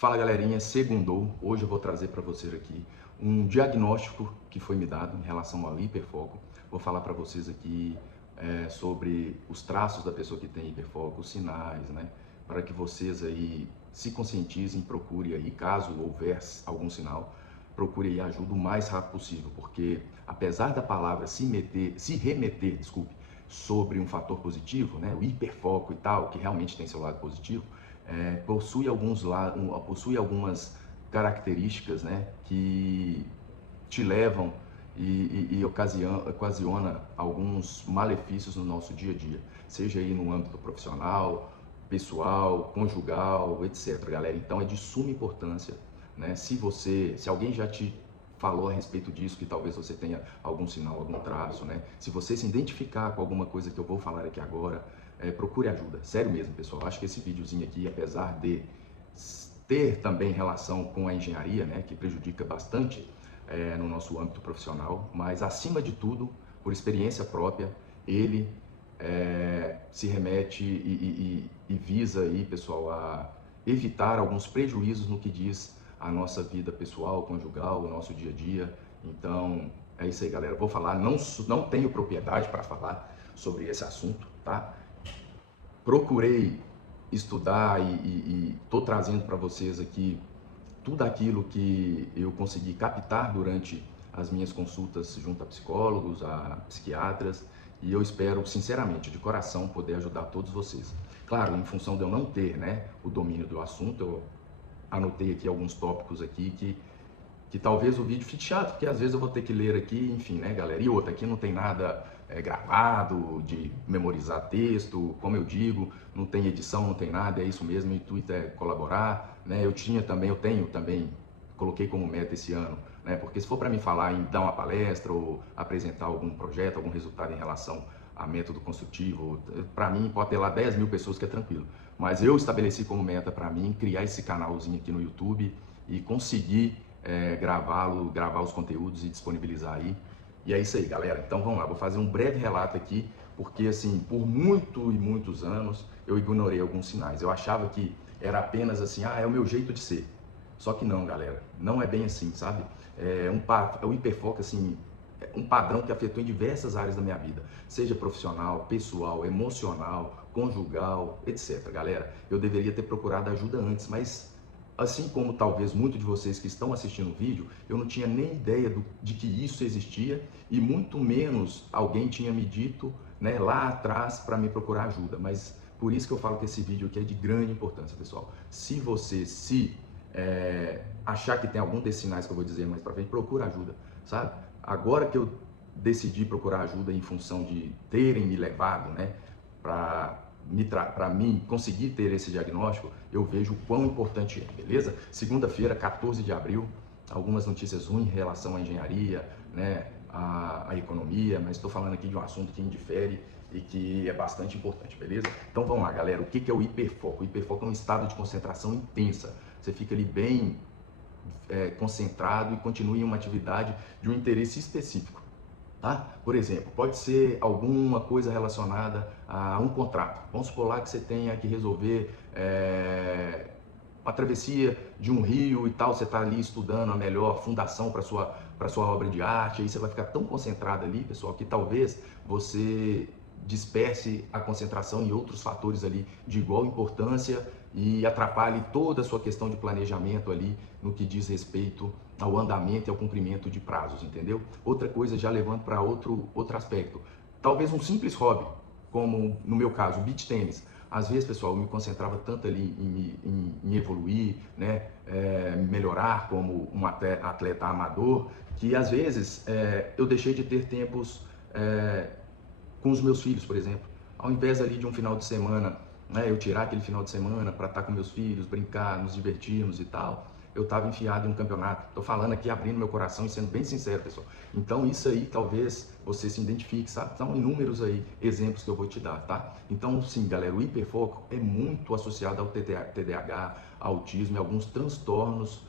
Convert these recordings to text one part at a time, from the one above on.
Fala galerinha, segundou. Hoje eu vou trazer para vocês aqui um diagnóstico que foi me dado em relação ao hiperfoco. Vou falar para vocês aqui sobre os traços da pessoa que tem hiperfoco, os sinais, né? Para que vocês aí se conscientizem, procure aí, caso houver algum sinal, procure aí ajuda o mais rápido possível, porque apesar da palavra se remeter, desculpe, sobre um fator positivo, né? O hiperfoco e tal, que realmente tem seu lado positivo, possui algumas características, né, que te levam e ocasiona alguns malefícios no nosso dia a dia, seja aí no âmbito profissional, pessoal, conjugal, etc, galera. Então é de suma importância, né, se alguém já te falou a respeito disso, que talvez você tenha algum sinal, algum traço, né? Se você se identificar com alguma coisa que eu vou falar aqui agora, procure ajuda. Sério mesmo, pessoal. Acho que esse videozinho aqui, apesar de ter também relação com a engenharia, né, que prejudica bastante no nosso âmbito profissional, mas acima de tudo, por experiência própria, ele se remete e visa aí, pessoal, a evitar alguns prejuízos no que diz a nossa vida pessoal, conjugal, o nosso dia a dia. Então, é isso aí, galera. Vou falar, não tenho propriedade para falar sobre esse assunto, tá? Procurei estudar e estou trazendo para vocês aqui tudo aquilo que eu consegui captar durante as minhas consultas junto a psicólogos, a psiquiatras, e eu espero, sinceramente, de coração, poder ajudar todos vocês. Claro, em função de eu não ter, né, o domínio do assunto, eu anotei aqui alguns tópicos aqui que talvez o vídeo fique chato, porque às vezes eu vou ter que ler aqui, enfim, né, galera? E outra, aqui não tem nada gravado, de memorizar texto, como eu digo, não tem edição, não tem nada, é isso mesmo, o intuito é colaborar, né? Eu tenho também, coloquei como meta esse ano, né? Porque se for para mim falar em dar uma palestra ou apresentar algum projeto, algum resultado em relação a método construtivo, para mim pode ter lá 10 mil pessoas que é tranquilo, mas eu estabeleci como meta para mim criar esse canalzinho aqui no YouTube e conseguir gravar os conteúdos e disponibilizar aí. E é isso aí, galera. Então vamos lá, vou fazer um breve relato aqui, porque assim, por muitos anos eu ignorei alguns sinais. Eu achava que era apenas assim, é o meu jeito de ser. Só que não, galera, não é bem assim, sabe? O hiperfoco, assim, é um padrão que afetou em diversas áreas da minha vida, seja profissional, pessoal, emocional, conjugal, etc. Galera, eu deveria ter procurado ajuda antes, mas assim como talvez muitos de vocês que estão assistindo o vídeo, eu não tinha nem ideia de que isso existia e muito menos alguém tinha me dito, né, lá atrás para me procurar ajuda. Mas por isso que eu falo que esse vídeo aqui é de grande importância, pessoal. Se você achar que tem algum desses sinais que eu vou dizer mais para frente, procura ajuda, sabe? Agora que eu decidi procurar ajuda em função de terem me levado, né, para mim conseguir ter esse diagnóstico, eu vejo o quão importante é, beleza? Segunda-feira, 14 de abril, algumas notícias ruins em relação à engenharia, né, à economia, mas estou falando aqui de um assunto que indifere e que é bastante importante, beleza? Então vamos lá, galera, o que é o hiperfoco? O hiperfoco é um estado de concentração intensa, você fica ali bem concentrado e continua em uma atividade de um interesse específico. Tá? Por exemplo, pode ser alguma coisa relacionada a um contrato. Vamos supor lá que você tenha que resolver a travessia de um rio e tal, você está ali estudando a melhor fundação para sua obra de arte, aí você vai ficar tão concentrado ali, pessoal, que talvez você disperse a concentração em outros fatores ali de igual importância e atrapalhe toda a sua questão de planejamento ali no que diz respeito ao andamento e ao cumprimento de prazos, entendeu? Outra coisa, já levando para outro aspecto, talvez um simples hobby, como no meu caso, beach tênis. Às vezes, pessoal, eu me concentrava tanto ali em evoluir, né, melhorar como um atleta amador, que às vezes eu deixei de ter tempos com os meus filhos, por exemplo. Ao invés ali de um final de semana, né, eu tirar aquele final de semana para estar com meus filhos, brincar, nos divertirmos e tal, eu estava enfiado em um campeonato. Estou falando aqui, abrindo meu coração e sendo bem sincero, pessoal. Então isso aí talvez você se identifique, sabe? São inúmeros aí exemplos que eu vou te dar, tá? Então sim, galera, o hiperfoco é muito associado ao TDAH, autismo e alguns transtornos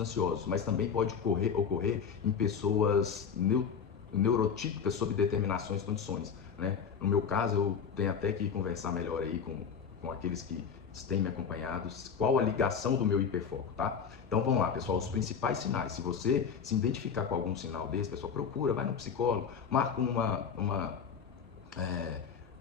ansiosos, mas também pode ocorrer em pessoas neurotípicas sob determinações condições, né? No meu caso, eu tenho até que conversar melhor aí com aqueles que têm me acompanhado, qual a ligação do meu hiperfoco, tá? Então vamos lá, pessoal, os principais sinais. Se você se identificar com algum sinal desse, pessoal, procura, vai no psicólogo, marca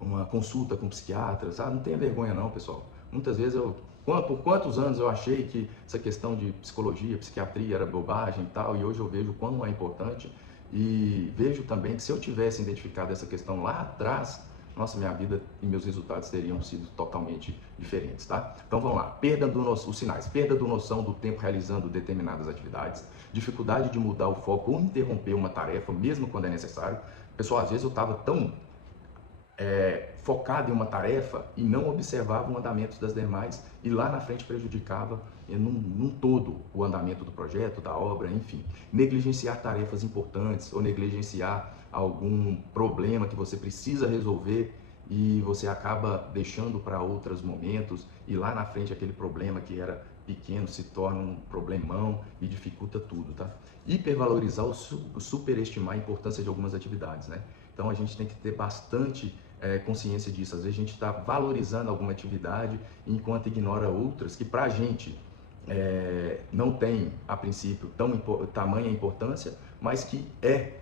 uma consulta com um psiquiatra, sabe? Não tenha vergonha não, pessoal. Muitas vezes por quantos anos eu achei que essa questão de psicologia, psiquiatria era bobagem e tal, e hoje eu vejo o quão é importante e vejo também que se eu tivesse identificado essa questão lá atrás, nossa, minha vida e meus resultados teriam sido totalmente diferentes, tá? Então vamos lá, os sinais, perda do noção do tempo realizando determinadas atividades, dificuldade de mudar o foco ou interromper uma tarefa, mesmo quando é necessário. Pessoal, às vezes eu estava tão focado em uma tarefa e não observava o andamento das demais e lá na frente prejudicava num todo o andamento do projeto, da obra, enfim. Negligenciar tarefas importantes ou negligenciar algum problema que você precisa resolver e você acaba deixando para outros momentos e lá na frente aquele problema que era pequeno se torna um problemão e dificulta tudo, tá? Hipervalorizar ou superestimar a importância de algumas atividades, né? Então a gente tem que ter bastante consciência disso. Às vezes a gente está valorizando alguma atividade enquanto ignora outras que para a gente não tem, a princípio, tamanha importância, mas que é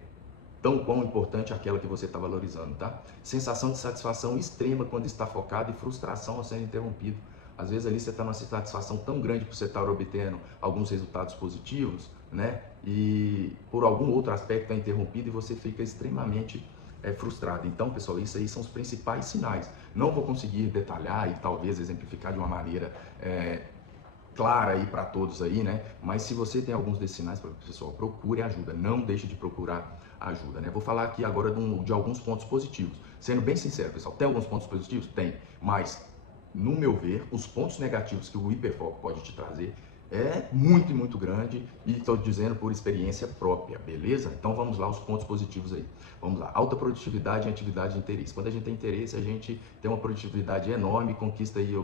tão quão importante aquela que você está valorizando, tá? Sensação de satisfação extrema quando está focado e frustração ao ser interrompido. Às vezes ali você está numa satisfação tão grande por você estar obtendo alguns resultados positivos, né? E por algum outro aspecto é interrompido e você fica extremamente frustrado. Então, pessoal, isso aí são os principais sinais. Não vou conseguir detalhar e talvez exemplificar de uma maneira clara aí para todos aí, né? Mas se você tem alguns desses sinais, pessoal, procure ajuda. Não deixe de procurar ajuda, né? Vou falar aqui agora de alguns pontos positivos. Sendo bem sincero, pessoal, tem alguns pontos positivos? Tem, mas no meu ver, os pontos negativos que o hiperfoco pode te trazer é muito, muito grande e estou dizendo por experiência própria, beleza? Então vamos lá, os pontos positivos aí. Vamos lá, alta produtividade em atividade de interesse. Quando a gente tem interesse, a gente tem uma produtividade enorme e conquista aí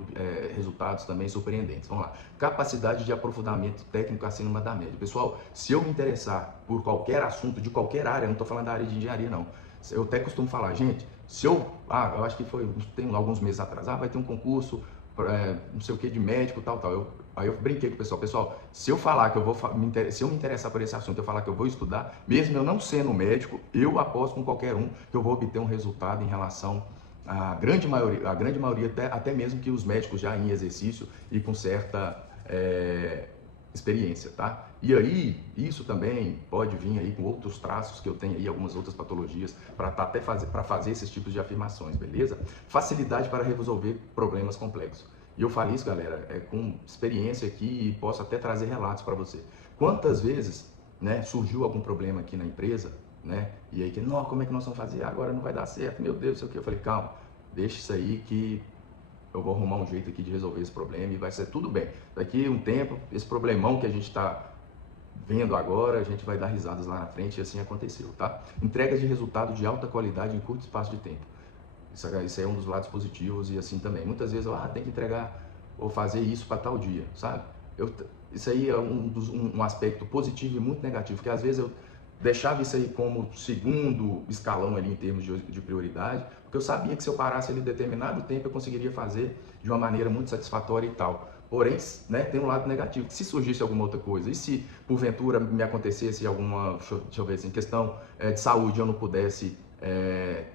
resultados também surpreendentes. Vamos lá, capacidade de aprofundamento técnico acima da média. Pessoal, se eu me interessar por qualquer assunto de qualquer área, não estou falando da área de engenharia não, eu até costumo falar, gente, se eu acho que tem alguns meses atrás, vai ter um concurso, não sei o que, de médico, tal. Aí eu brinquei com o pessoal, se eu falar que se eu me interessar por esse assunto, eu falar que eu vou estudar, mesmo eu não sendo médico, eu aposto com qualquer um que eu vou obter um resultado em relação à grande maioria até mesmo que os médicos já em exercício e com certa experiência, tá? E aí, isso também pode vir aí com outros traços que eu tenho aí, algumas outras patologias, para fazer esses tipos de afirmações, beleza? Facilidade para resolver problemas complexos. E eu falo isso, galera, com experiência aqui e posso até trazer relatos para você. Quantas vezes, né, surgiu algum problema aqui na empresa, né? E aí não, como é que nós vamos fazer? Agora não vai dar certo, meu Deus, sei o que. Eu falei, calma, deixa isso aí que eu vou arrumar um jeito aqui de resolver esse problema e vai ser tudo bem. Daqui a um tempo, esse problemão que a gente está vendo agora, a gente vai dar risadas lá na frente e assim aconteceu, tá? Entrega de resultado de alta qualidade em curto espaço de tempo. Isso aí é um dos lados positivos e assim também. Muitas vezes, tem que entregar ou fazer isso para tal dia, sabe? Isso aí é um aspecto positivo e muito negativo, porque às vezes eu deixava isso aí como segundo escalão ali em termos de prioridade, porque eu sabia que se eu parasse ali determinado tempo eu conseguiria fazer de uma maneira muito satisfatória e tal. Porém, né, tem um lado negativo. Se surgisse alguma outra coisa, e se porventura me acontecesse alguma, deixa eu ver assim, questão de saúde, eu não pudesse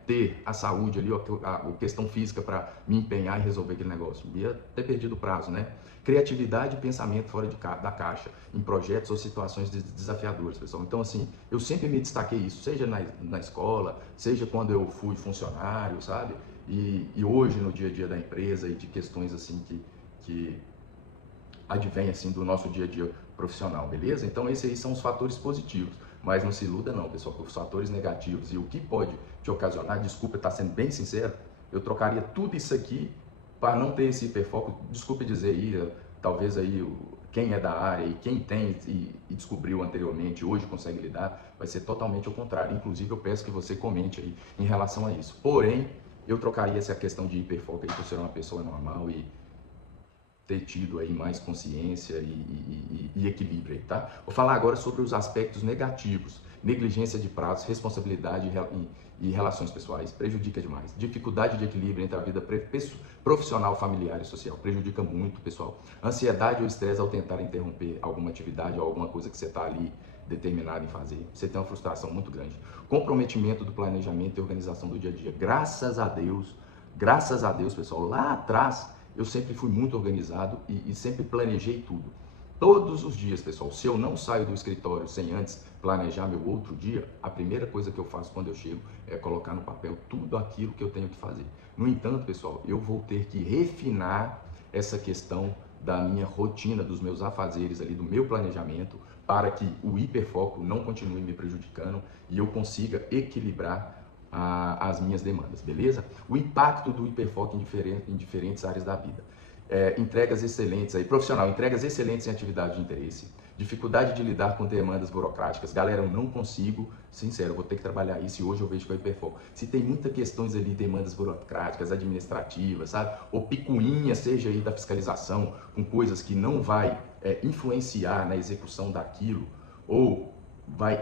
ter a saúde ali, a questão física para me empenhar e resolver aquele negócio. Ia ter perdido o prazo, né? Criatividade e pensamento fora da caixa, em projetos ou situações desafiadoras, pessoal. Então, assim, eu sempre me destaquei isso, seja na escola, seja quando eu fui funcionário, sabe? E hoje, no dia a dia da empresa e de questões, assim, que advém, assim, do nosso dia a dia profissional, beleza? Então, esses aí são os fatores positivos. Mas não se iluda não, pessoal, com os fatores negativos e o que pode te ocasionar, desculpa estar sendo bem sincero, eu trocaria tudo isso aqui para não ter esse hiperfoco. Desculpe dizer aí, talvez aí quem é da área e quem tem e descobriu anteriormente, hoje consegue lidar, vai ser totalmente o contrário. Inclusive eu peço que você comente aí em relação a isso. Porém, eu trocaria essa questão de hiperfoco aí por ser uma pessoa normal e ter tido aí mais consciência e equilíbrio aí, tá? Vou falar agora sobre os aspectos negativos. Negligência de prazos, responsabilidade e relações pessoais, prejudica demais. Dificuldade de equilíbrio entre a vida profissional, familiar e social, prejudica muito, pessoal. Ansiedade ou estresse ao tentar interromper alguma atividade ou alguma coisa que você está ali determinado em fazer. Você tem uma frustração muito grande. Comprometimento do planejamento e organização do dia a dia. Graças a Deus, pessoal, lá atrás eu sempre fui muito organizado e sempre planejei tudo. Todos os dias, pessoal, se eu não saio do escritório sem antes planejar meu outro dia, a primeira coisa que eu faço quando eu chego é colocar no papel tudo aquilo que eu tenho que fazer. No entanto, pessoal, eu vou ter que refinar essa questão da minha rotina, dos meus afazeres ali, do meu planejamento, para que o hiperfoco não continue me prejudicando e eu consiga equilibrar as minhas demandas, beleza? O impacto do hiperfoco em diferentes áreas da vida. Entregas excelentes aí, profissional, entregas excelentes em atividade de interesse, dificuldade de lidar com demandas burocráticas. Galera, eu não consigo, sincero, eu vou ter que trabalhar isso e hoje eu vejo que é hiperfoco. Se tem muitas questões ali, demandas burocráticas, administrativas, sabe? Ou picuinha, seja aí da fiscalização, com coisas que não vai influenciar na execução daquilo, ou vai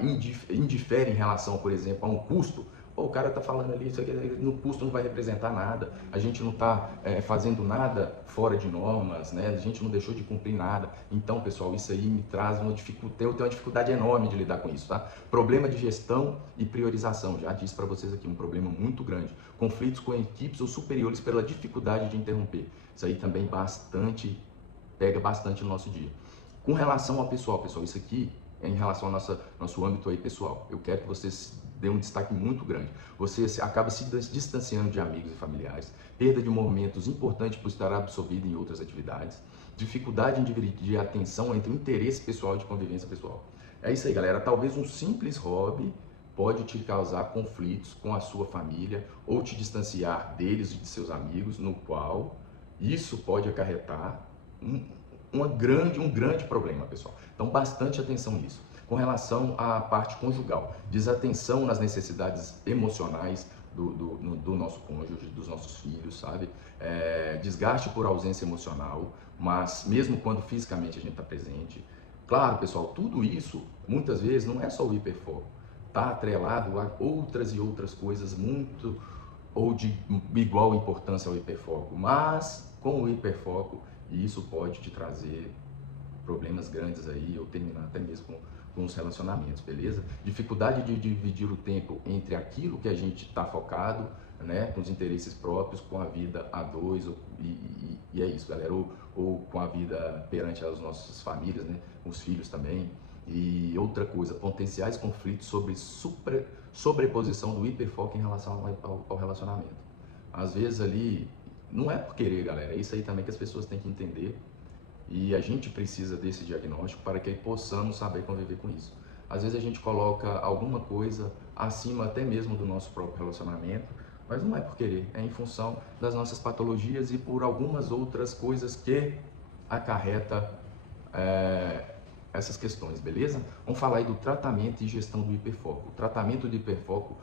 indifere em relação, por exemplo, a um custo. Pô, o cara tá falando ali, isso aqui no custo não vai representar nada, a gente não tá fazendo nada fora de normas, né? A gente não deixou de cumprir nada. Então, pessoal, isso aí me traz uma dificuldade, eu tenho uma dificuldade enorme de lidar com isso, tá? Problema de gestão e priorização, já disse para vocês aqui, um problema muito grande. Conflitos com equipes ou superiores pela dificuldade de interromper. Isso aí também pega bastante no nosso dia. Com relação ao pessoal, isso aqui é em relação ao nosso âmbito aí pessoal. Eu quero que vocês dêem um destaque muito grande. Você acaba se distanciando de amigos e familiares, perda de momentos importantes por estar absorvido em outras atividades, dificuldade em dividir a atenção entre o interesse pessoal e de convivência pessoal. É isso aí, galera. Talvez um simples hobby pode te causar conflitos com a sua família ou te distanciar deles e de seus amigos, no qual isso pode acarretar um grande problema, pessoal. Então, bastante atenção nisso. Com relação à parte conjugal, desatenção nas necessidades emocionais do nosso cônjuge, dos nossos filhos, sabe? Desgaste por ausência emocional, mas mesmo quando fisicamente a gente está presente. Claro, pessoal, tudo isso, muitas vezes, não é só o hiperfoco. Está atrelado a outras e outras coisas muito ou de igual importância ao hiperfoco, mas com o hiperfoco, isso pode te trazer problemas grandes aí, ou terminar até mesmo com os relacionamentos, beleza? Dificuldade de dividir o tempo entre aquilo que a gente está focado, né, com os interesses próprios, com a vida a dois, e é isso, galera, ou com a vida perante as nossas famílias, né, com os filhos também. E outra coisa, potenciais conflitos sobre sobreposição do hiperfoco em relação ao relacionamento. Às vezes ali, não é por querer, galera, é isso aí também que as pessoas têm que entender. E a gente precisa desse diagnóstico para que possamos saber conviver com isso. Às vezes a gente coloca alguma coisa acima até mesmo do nosso próprio relacionamento, mas não é por querer, é em função das nossas patologias e por algumas outras coisas que acarreta essas questões, beleza? Vamos falar aí do tratamento e gestão do hiperfoco. O tratamento do hiperfoco,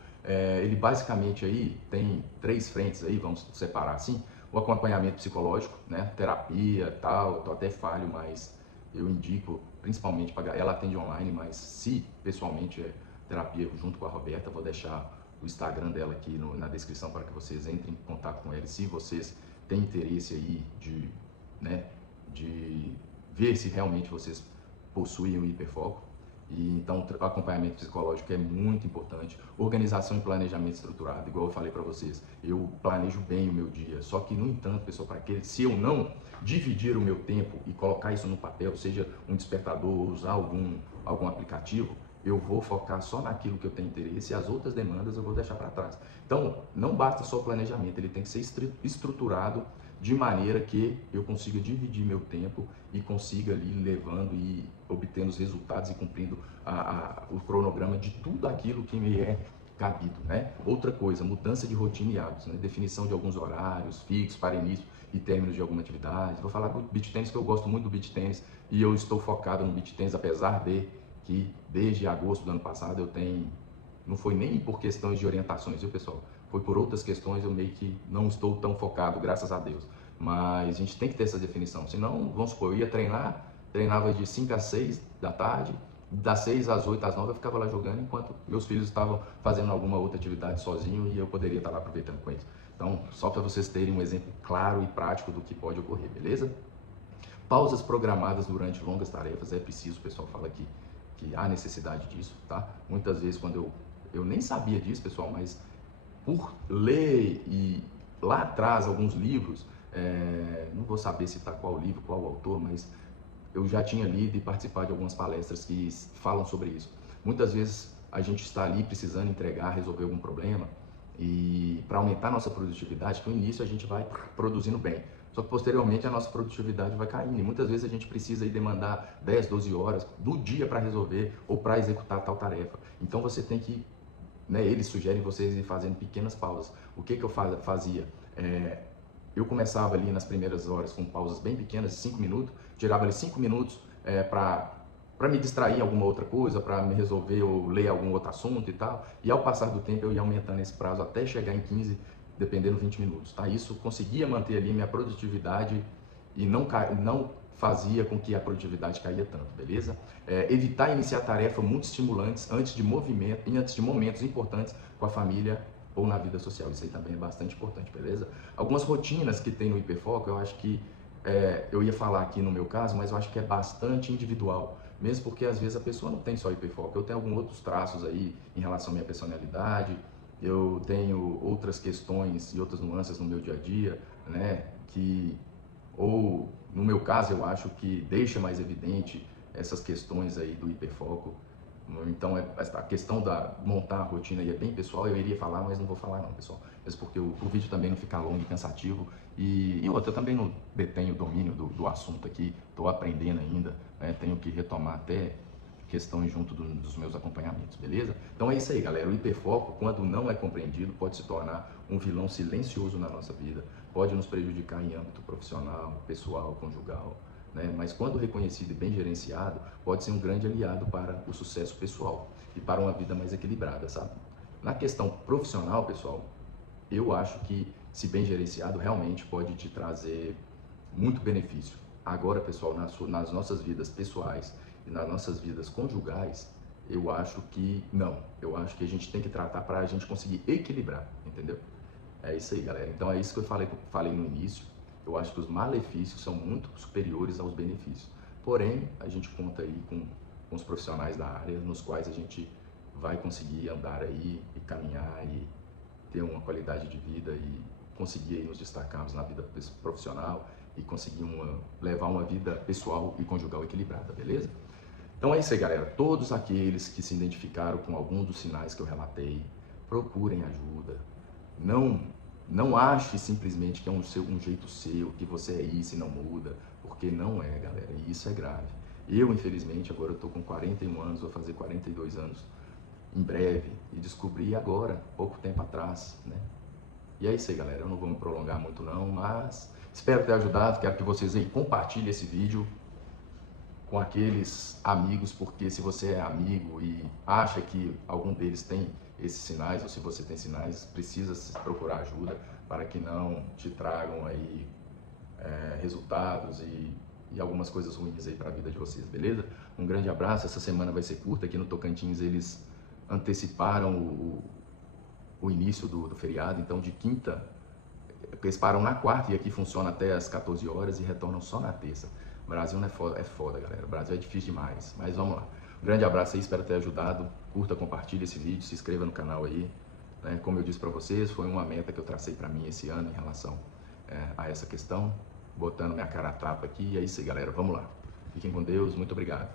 ele basicamente aí tem 3 frentes aí, vamos separar assim. O acompanhamento psicológico, né, terapia, tal, eu tô até falho, mas eu indico, principalmente para ela atende online, mas se pessoalmente é terapia junto com a Roberta, vou deixar o Instagram dela aqui na descrição para que vocês entrem em contato com ela. Se vocês têm interesse aí de ver se realmente vocês possuem o hiperfoco. E então o acompanhamento psicológico é muito importante. Organização e planejamento estruturado, igual eu falei para vocês, eu planejo bem o meu dia. Só que, no entanto, pessoal, se eu não dividir o meu tempo e colocar isso no papel, seja um despertador, usar algum aplicativo, eu vou focar só naquilo que eu tenho interesse e as outras demandas eu vou deixar para trás. Então, não basta só o planejamento, ele tem que ser estruturado de maneira que eu consiga dividir meu tempo e consiga ali levando e obtendo os resultados e cumprindo o cronograma de tudo aquilo que me é cabido, né? Outra coisa, mudança de rotina e hábitos, né? Definição de alguns horários fixos para início e término de alguma atividade. Vou falar do beach tênis, que eu gosto muito do beach tênis e eu estou focado no beach tênis, apesar de que desde agosto do ano passado eu tenho, não foi nem por questões de orientações, viu, pessoal? Foi por outras questões, eu meio que não estou tão focado, graças a Deus. Mas a gente tem que ter essa definição, senão, vamos supor, eu ia treinava de 5 a 6 da tarde das 6 às 8, às 9 eu ficava lá jogando, enquanto meus filhos estavam fazendo alguma outra atividade sozinho e eu poderia estar lá aproveitando com eles. Então, só para vocês terem um exemplo claro e prático do que pode ocorrer, beleza? Pausas programadas durante longas tarefas, é preciso, o pessoal fala que há necessidade disso, tá? Muitas vezes quando eu nem sabia disso, pessoal, mas por ler e lá atrás alguns livros, não vou saber citar qual livro, qual autor, mas eu já tinha lido e participado de algumas palestras que falam sobre isso. Muitas vezes a gente está ali precisando entregar, resolver algum problema e para aumentar a nossa produtividade, que no início a gente vai produzindo bem, só que posteriormente a nossa produtividade vai caindo e muitas vezes a gente precisa ir demandar 10, 12 horas do dia para resolver ou para executar tal tarefa. Então você tem que, né, eles sugerem vocês ir fazendo pequenas pausas. O que eu fazia? Eu começava ali nas primeiras horas com pausas bem pequenas, 5 minutos, tirava ali 5 minutos para me distrair em alguma outra coisa, para me resolver ou ler algum outro assunto e tal. E ao passar do tempo eu ia aumentando esse prazo até chegar em 15, dependendo 20 minutos, tá? Isso conseguia manter ali minha produtividade e não fazia com que a produtividade caia tanto, beleza? Evitar iniciar tarefas muito estimulantes antes de momentos importantes com a família ou na vida social, isso aí também é bastante importante, beleza? Algumas rotinas que tem no hiperfoco, eu acho que eu ia falar aqui no meu caso, mas eu acho que é bastante individual, mesmo porque às vezes a pessoa não tem só hiperfoco, eu tenho alguns outros traços aí em relação à minha personalidade, eu tenho outras questões e outras nuances no meu dia a dia, né, ou no meu caso eu acho que deixa mais evidente essas questões aí do hiperfoco. Então, a questão da montar a rotina aí é bem pessoal, eu iria falar, mas não vou falar não, pessoal. Mesmo porque o vídeo também não fica longo e cansativo. E outra, eu também não detenho o domínio do assunto aqui, estou aprendendo ainda, né? Tenho que retomar até questões junto dos meus acompanhamentos, beleza? Então é isso aí, galera. O hiperfoco, quando não é compreendido, pode se tornar um vilão silencioso na nossa vida, pode nos prejudicar em âmbito profissional, pessoal, conjugal, né? Mas quando reconhecido e bem gerenciado, pode ser um grande aliado para o sucesso pessoal e para uma vida mais equilibrada, sabe? Na questão profissional, pessoal, eu acho que, se bem gerenciado, realmente pode te trazer muito benefício. Agora, pessoal, nas nossas vidas pessoais e nas nossas vidas conjugais, eu acho que não. Eu acho que a gente tem que tratar para a gente conseguir equilibrar, entendeu? É isso aí, galera. Então é isso que eu falei no início. Eu acho que os malefícios são muito superiores aos benefícios. Porém, a gente conta aí com os profissionais da área, nos quais a gente vai conseguir andar aí e caminhar e ter uma qualidade de vida e conseguir aí nos destacarmos na vida profissional e conseguir levar uma vida pessoal e conjugal equilibrada, beleza? Então é isso aí, galera. Todos aqueles que se identificaram com algum dos sinais que eu relatei, procurem ajuda. Não ache simplesmente que é um jeito seu, que você é isso e não muda, porque não é, galera, e isso é grave. Eu, infelizmente, agora eu tô com 41 anos, vou fazer 42 anos em breve, e descobri agora, pouco tempo atrás, né? E é isso aí, galera, eu não vou me prolongar muito não, mas espero ter ajudado, quero que vocês aí compartilhem esse vídeo com aqueles amigos, porque se você é amigo e acha que algum deles tem esses sinais, ou se você tem sinais, precisa procurar ajuda para que não te tragam aí resultados e algumas coisas ruins aí para a vida de vocês, beleza? Um grande abraço, essa semana vai ser curta, aqui no Tocantins eles anteciparam o início do feriado, então de quinta, eles param na quarta e aqui funciona até as 14 horas e retornam só na terça. O Brasil não é foda, galera. O Brasil é difícil demais. Mas vamos lá. Um grande abraço aí, espero ter ajudado. Curta, compartilhe esse vídeo, se inscreva no canal aí. Né? Como eu disse para vocês, foi uma meta que eu tracei para mim esse ano em relação a essa questão. Botando minha cara a tapa aqui. E é isso aí, galera. Vamos lá. Fiquem com Deus. Muito obrigado.